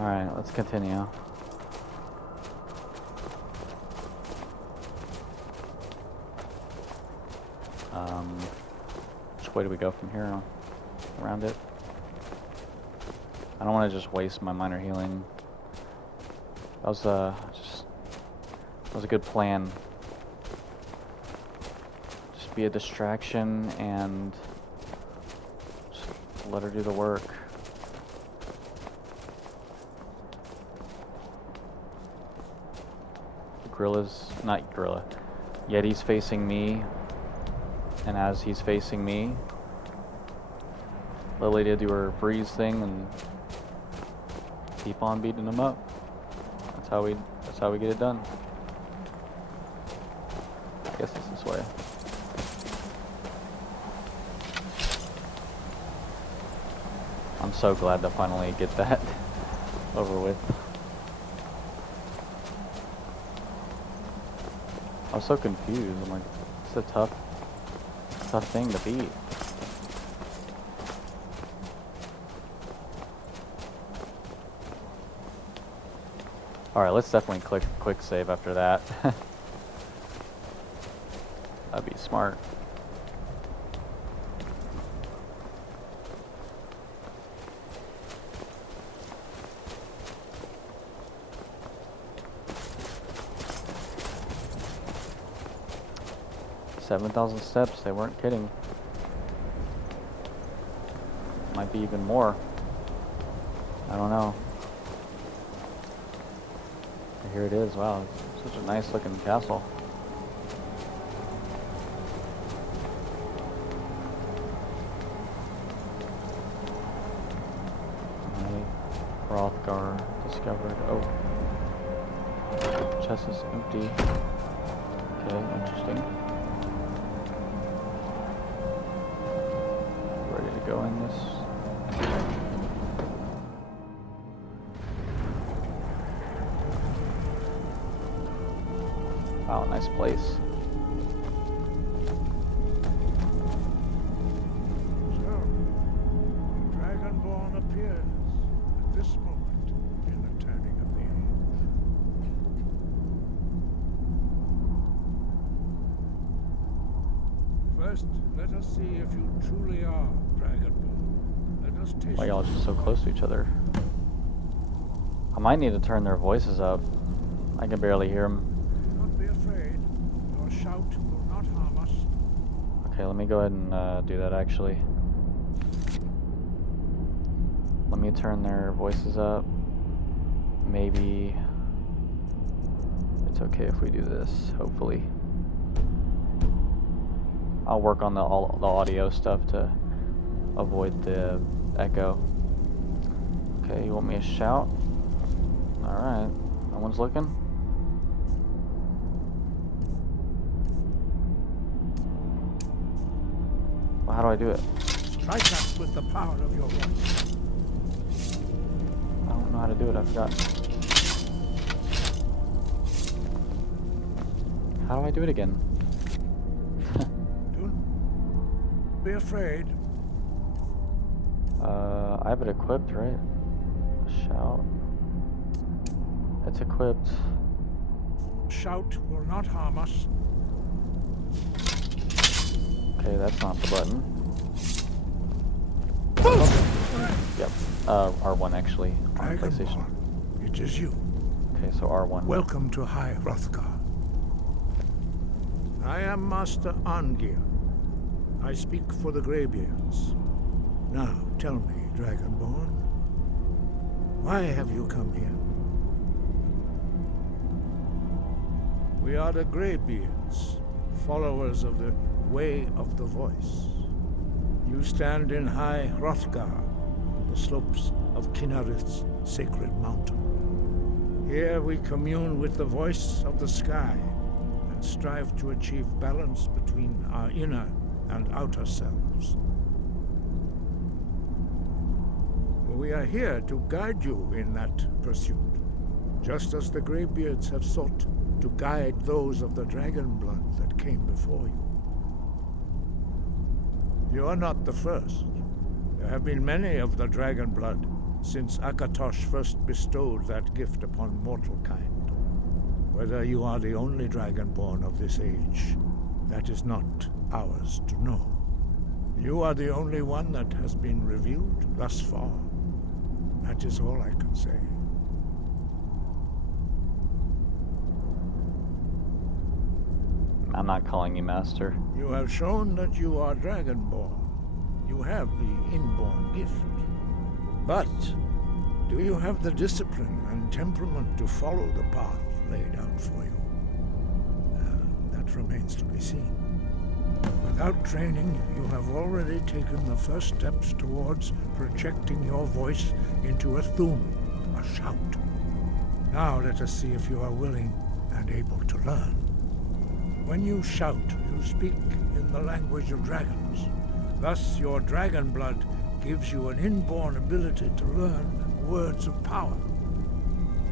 Alright, let's continue. Which way do we go from here around it? I don't want to just waste my minor healing. That was that was a good plan. Just be a distraction and just let her do the work. Yeti's facing me, and as he's facing me, Lily did do her freeze thing and keep on beating him up. That's how we get it done. I guess it's this way. I'm so glad to finally get that over with. I was so confused. I'm like, it's a tough thing to beat. Alright, let's definitely click quick save after that. That'd be smart. $7,000 steps, they weren't kidding. Might be even more. I don't know. Here it is, wow, such a nice looking castle. Hrothgar discovered. Oh. Chest is empty. Okay, interesting. Ready to go in this. Wow, nice place. So, Dragonborn appears at this moment in the turning of the age. First, let us see if you truly are Dragonborn. Let us taste. Why y'all just so close to each other? I might need to turn their voices up. I can barely hear them. Shout will not harm us. Okay, let me go ahead and do that actually. Let me turn their voices up. Maybe it's okay if we do this, hopefully. I'll work on the audio stuff to avoid the echo. Okay, you want me to shout? Alright, no one's looking? How do I do it? Strike us with the power of your voice. I don't know how to do it, I forgot. How do I do it again? Don't be afraid. I have it equipped, right? Shout. It's equipped. Shout will not harm us. Okay, that's not the button. Yep. R1 actually on the PlayStation. It is you. Okay, so R1. Welcome to High Hrothgar. I am Master Arngir. I speak for the Greybeards. Now, tell me, Dragonborn, why have you come here? We are the Greybeards, followers of the Way of the Voice. You stand in High Hrothgar, on the slopes of Kinarith's sacred mountain. Here we commune with the voice of the sky and strive to achieve balance between our inner and outer selves. We are here to guide you in that pursuit, just as the Greybeards have sought to guide those of the dragon blood that came before you. You are not the first. There have been many of the dragon blood since Akatosh first bestowed that gift upon mortal kind. Whether you are the only dragonborn of this age, that is not ours to know. You are the only one that has been revealed thus far. That is all I can say. I'm not calling you master. You have shown that you are dragonborn. You have the inborn gift. But do you have the discipline and temperament to follow the path laid out for you? That remains to be seen. Without training, you have already taken the first steps towards projecting your voice into a thum, a shout. Now let us see if you are willing and able to learn. When you shout, you speak in the language of dragons. Thus, your dragon blood gives you an inborn ability to learn words of power.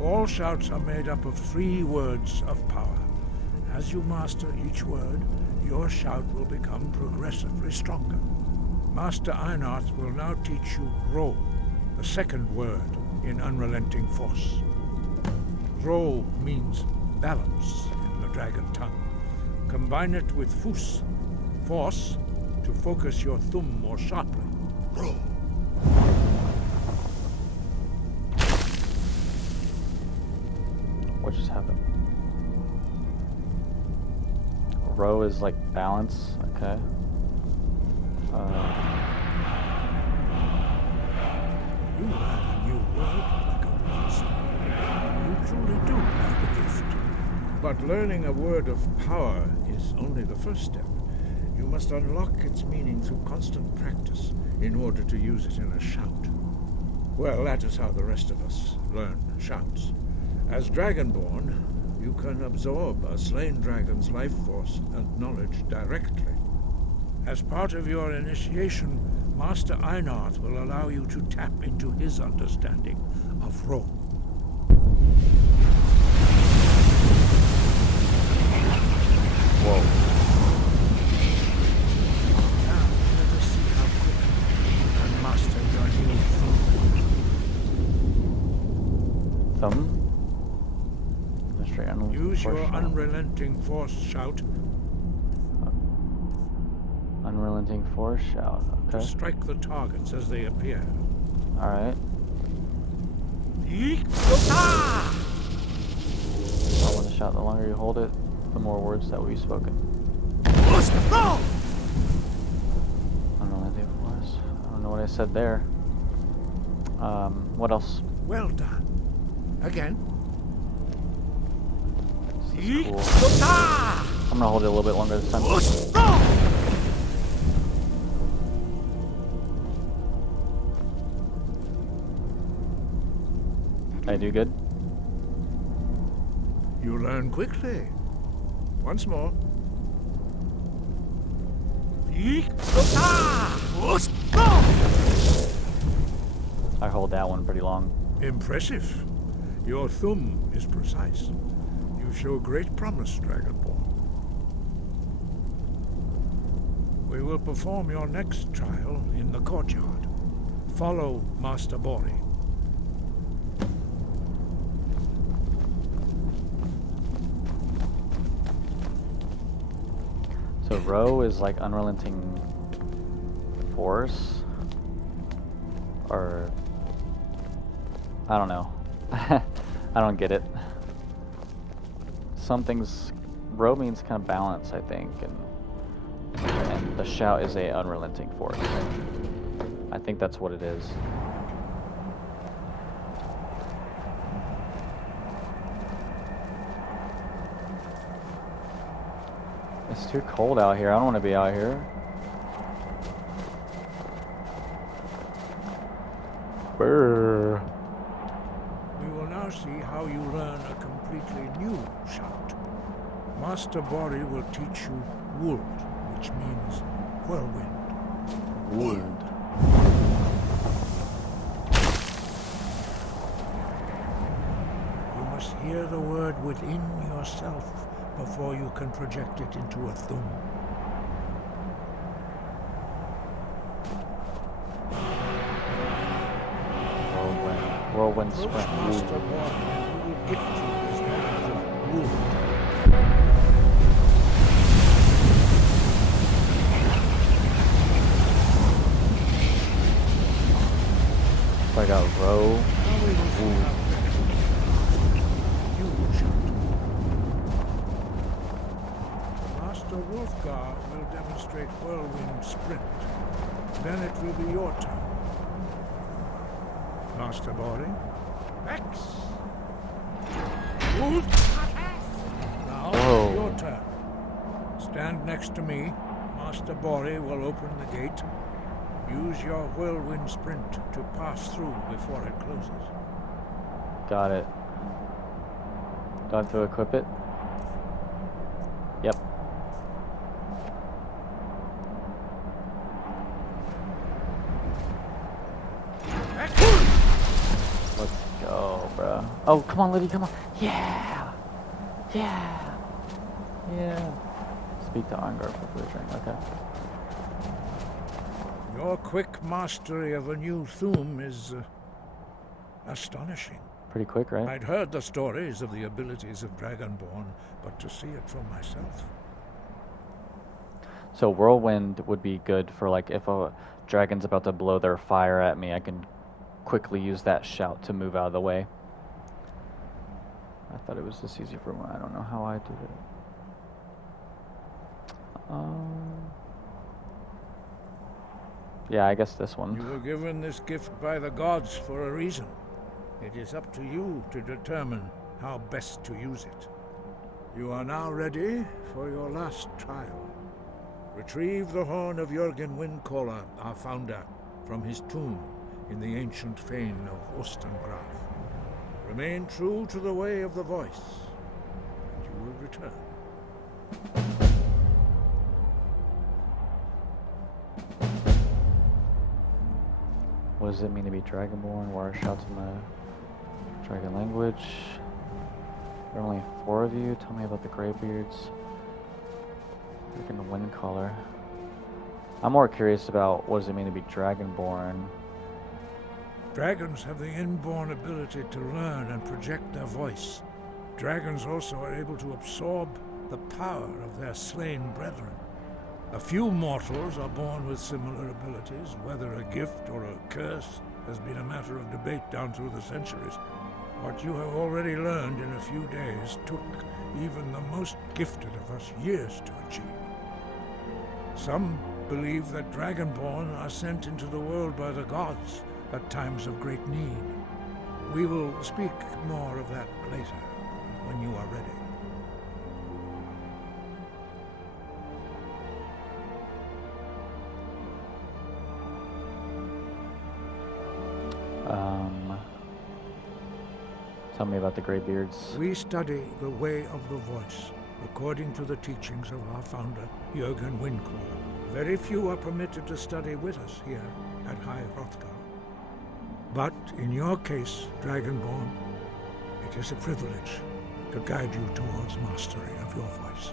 All shouts are made up of 3 words of power. As you master each word, your shout will become progressively stronger. Master Einarth will now teach you Ro, the second word in Unrelenting Force. Ro means balance in the dragon tongue. Combine it with Fus, force, to focus your thumb more sharply. Ro. What just happened? Row is like balance, okay. You learn a new word like a monster. You truly do have the gift. But learning a word of power is only the first step. You must unlock its meaning through constant practice in order to use it in a shout. Well, that is how the rest of us learn shouts. As Dragonborn, you can absorb a slain dragon's life force and knowledge directly. As part of your initiation, Master Einarth will allow you to tap into his understanding of Ro. Whoa. Now, let us see how quickly you can master your new Thumb? Use your unrelenting force shout Unrelenting force shout, to okay. strike the targets as they appear. Alright. Ah! I want to shout, the longer you hold it, the more words that will be spoken. Unrelenting force. I don't know what I said there. What else? Well done. Again. This is cool. I'm gonna hold it a little bit longer this time. I do good? You learn quickly. Once more. I hold that one pretty long. Impressive. Your thumb is precise. You show great promise, Dragonborn. We will perform your next trial in the courtyard. Follow Master Bori. So Ro is like unrelenting force? Or... I don't know. I don't get it. Something's... Ro means kind of balance, I think, and the shout is a unrelenting force. I think that's what it is. It's too cold out here. I don't want to be out here. Brr. We will now see how you learn a completely new shout. Master Bori will teach you Wold, which means whirlwind. Wood. You must hear the word within yourself before you can project it into a thum. whirlwind Approach sprint. Master Boy, and he will gift you his knowledge of wood. So I got row. Now we will see how you will shoot. Master Wolfgar will demonstrate whirlwind sprint. Then it will be your turn. Master Bori. X. Wolf. Now Whoa. your turn. Stand next to me. Master Bori will open the gate. Use your whirlwind sprint to pass through before it closes. Got it. Do I have to equip it? Yep. Let's go, bro. Oh, come on, Liddy, come on. Yeah! Yeah! Yeah. Speak to Ongar for glittering. Okay. Your quick mastery of a new Thum is astonishing. Pretty quick, right? I'd heard the stories of the abilities of Dragonborn, but to see it for myself. So whirlwind would be good for like if a dragon's about to blow their fire at me, I can quickly use that shout to move out of the way. I thought it was this easy for one. I don't know how I did it. Yeah, I guess this one. You were given this gift by the gods for a reason. It is up to you to determine how best to use it. You are now ready for your last trial. Retrieve the horn of Jürgen Windcaller, our founder, from his tomb in the ancient fane of Ostengraf. Remain true to the way of the voice, and you will return. What does it mean to be Dragonborn? Water shouts in my dragon language. There are only 4 of you. Tell me about the Greybeards. Freaking Windcaller. I'm more curious about what does it mean to be Dragonborn. Dragons have the inborn ability to learn and project their voice. Dragons also are able to absorb the power of their slain brethren. A few mortals are born with similar abilities. Whether a gift or a curse has been a matter of debate down through the centuries. What you have already learned in a few days took even the most gifted of us years to achieve. Some believe that Dragonborn are sent into the world by the gods at times of great need. We will speak more of that later, when you are ready. Tell me about the Greybeards. We study the way of the voice, according to the teachings of our founder, Jürgen Windcaller. Very few are permitted to study with us here at High Hrothgar. But in your case, Dragonborn, it is a privilege to guide you towards mastery of your voice.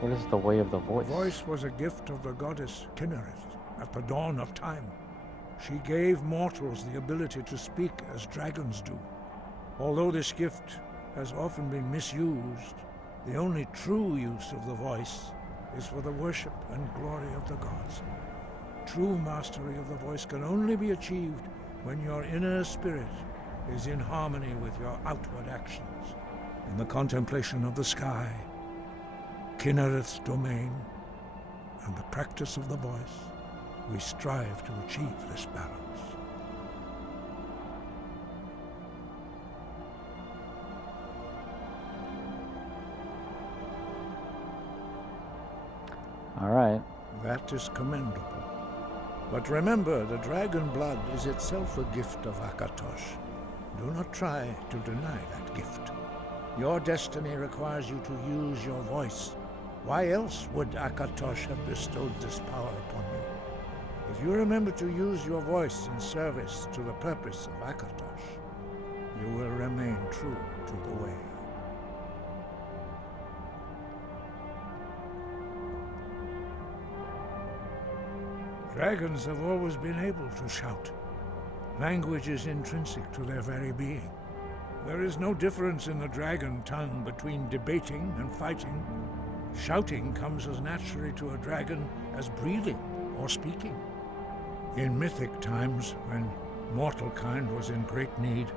What is the way of the voice? The voice was a gift of the goddess Kinnereth at the dawn of time. She gave mortals the ability to speak as dragons do. Although this gift has often been misused, the only true use of the voice is for the worship and glory of the gods. True mastery of the voice can only be achieved when your inner spirit is in harmony with your outward actions. In the contemplation of the sky, Kinnereth's domain, and the practice of the voice, we strive to achieve this balance. All right. That is commendable. But remember, the dragon blood is itself a gift of Akatosh. Do not try to deny that gift. Your destiny requires you to use your voice. Why else would Akatosh have bestowed this power upon you? If you remember to use your voice in service to the purpose of Akatosh, you will remain true to the way. Dragons have always been able to shout. Language is intrinsic to their very being. There is no difference in the dragon tongue between debating and fighting. Shouting comes as naturally to a dragon as breathing or speaking. In mythic times, when mortal kind was in great need,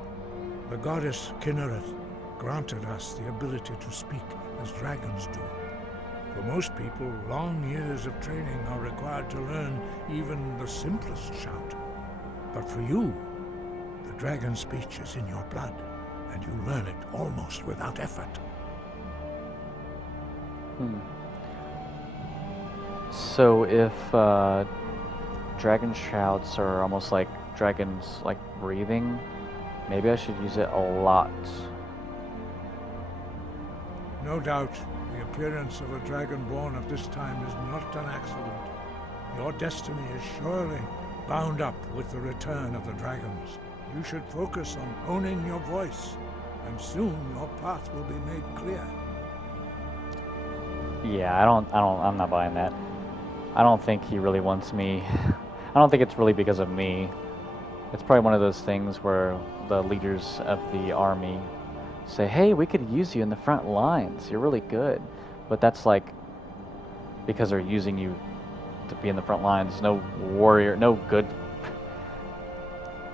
the goddess Kinnereth granted us the ability to speak as dragons do. For most people, long years of training are required to learn even the simplest shout. But for you, the dragon speech is in your blood, and you learn it almost without effort. So if dragon shouts are almost like dragons like breathing, maybe I should use it a lot. No doubt, the appearance of a dragonborn at this time is not an accident. Your destiny is surely bound up with the return of the dragons. You should focus on honing your voice, and soon your path will be made clear. Yeah, I'm not buying that. I don't think he really wants me. I don't think it's really because of me. It's probably one of those things where the leaders of the army say, hey, we could use you in the front lines. You're really good. But that's like because they're using you to be in the front lines. No warrior, no good.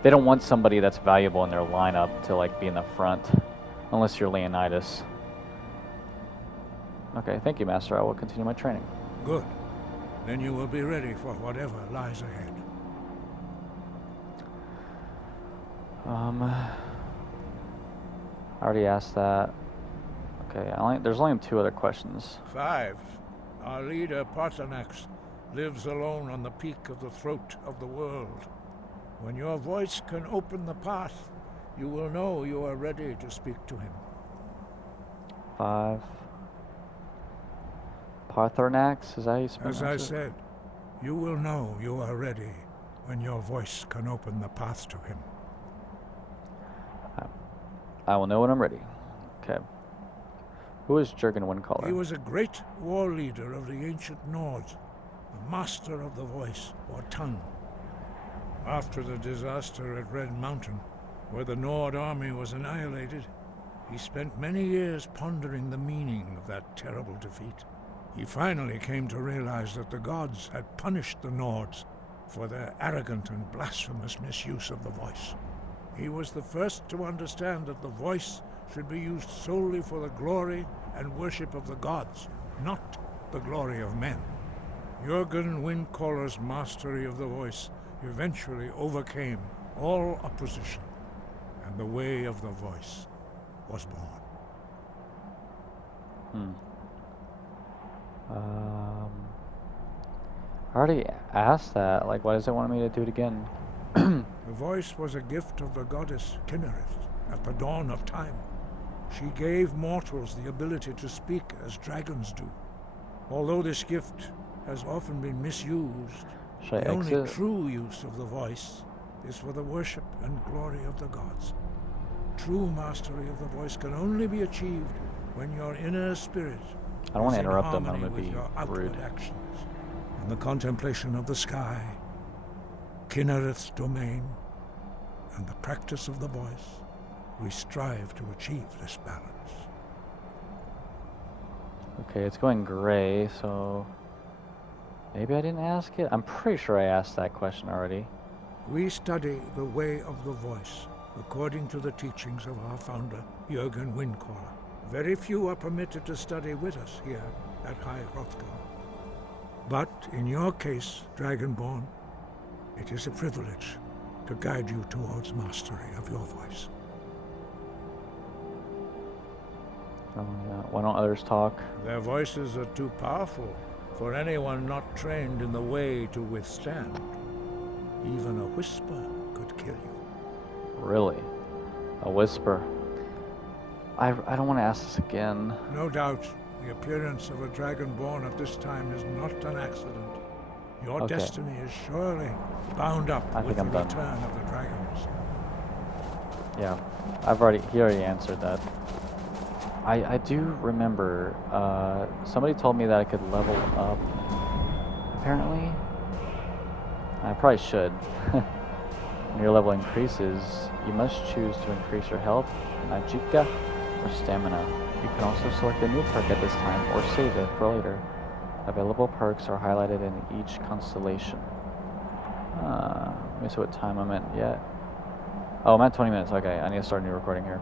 They don't want somebody that's valuable in their lineup to like be in the front, unless you're Leonidas. Okay, thank you, Master. I will continue my training. Good. Then you will be ready for whatever lies ahead. I already asked that. Okay, there's only 2 other questions. 5. Our leader, Parthenax, lives alone on the peak of the throat of the world. When your voice can open the path, you will know you are ready to speak to him. 5. Parthenax, is that how you pronounce As it? I said, you will know you are ready when your voice can open the path to him. I will know when I'm ready. Okay. Who is Jurgen Windcaller? He was a great war leader of the ancient Nords, the master of the voice, or tongue. After the disaster at Red Mountain, where the Nord army was annihilated, he spent many years pondering the meaning of that terrible defeat. He finally came to realize that the gods had punished the Nords for their arrogant and blasphemous misuse of the voice. He was the first to understand that the voice should be used solely for the glory and worship of the gods, not the glory of men. Jurgen Windcaller's mastery of the voice eventually overcame all opposition, and the way of the voice was born. I already asked that. Like, why does it want me to do it again? The voice was a gift of the goddess Kinnereth at the dawn of time. She gave mortals the ability to speak as dragons do. Although this gift has often been misused, Should I the only exit? true use of the voice is for the worship and glory of the gods. True mastery of the voice can only be achieved when your inner spirit I don't want is to in interrupt them. harmony I'm going with to your be outward rude. actions. In the contemplation of the sky, Kinnereth's domain, and the practice of the voice, we strive to achieve this balance. Okay, it's going gray, so maybe I didn't ask it? I'm pretty sure I asked that question already. We study the way of the voice, according to the teachings of our founder, Jurgen Windcaller. Very few are permitted to study with us here at High Hrothgar. But in your case, Dragonborn, it is a privilege to guide you towards mastery of your voice. Why don't others talk? Their voices are too powerful for anyone not trained in the way to withstand. Even a whisper could kill you. Really? A whisper? I don't want to ask this again. No doubt, the appearance of a Dragonborn at this time is not an accident. Your Okay. destiny is surely bound up I with think the I'm done. return of the dragons. Yeah, he already answered that. I do remember, somebody told me that I could level up, apparently. I probably should. When your level increases, you must choose to increase your health, magicka, or stamina. You can also select a new perk at this time, or save it for later. Available perks are highlighted in each constellation. Let me see what time I'm at yet. Oh, I'm at 20 minutes. Okay, I need to start a new recording here.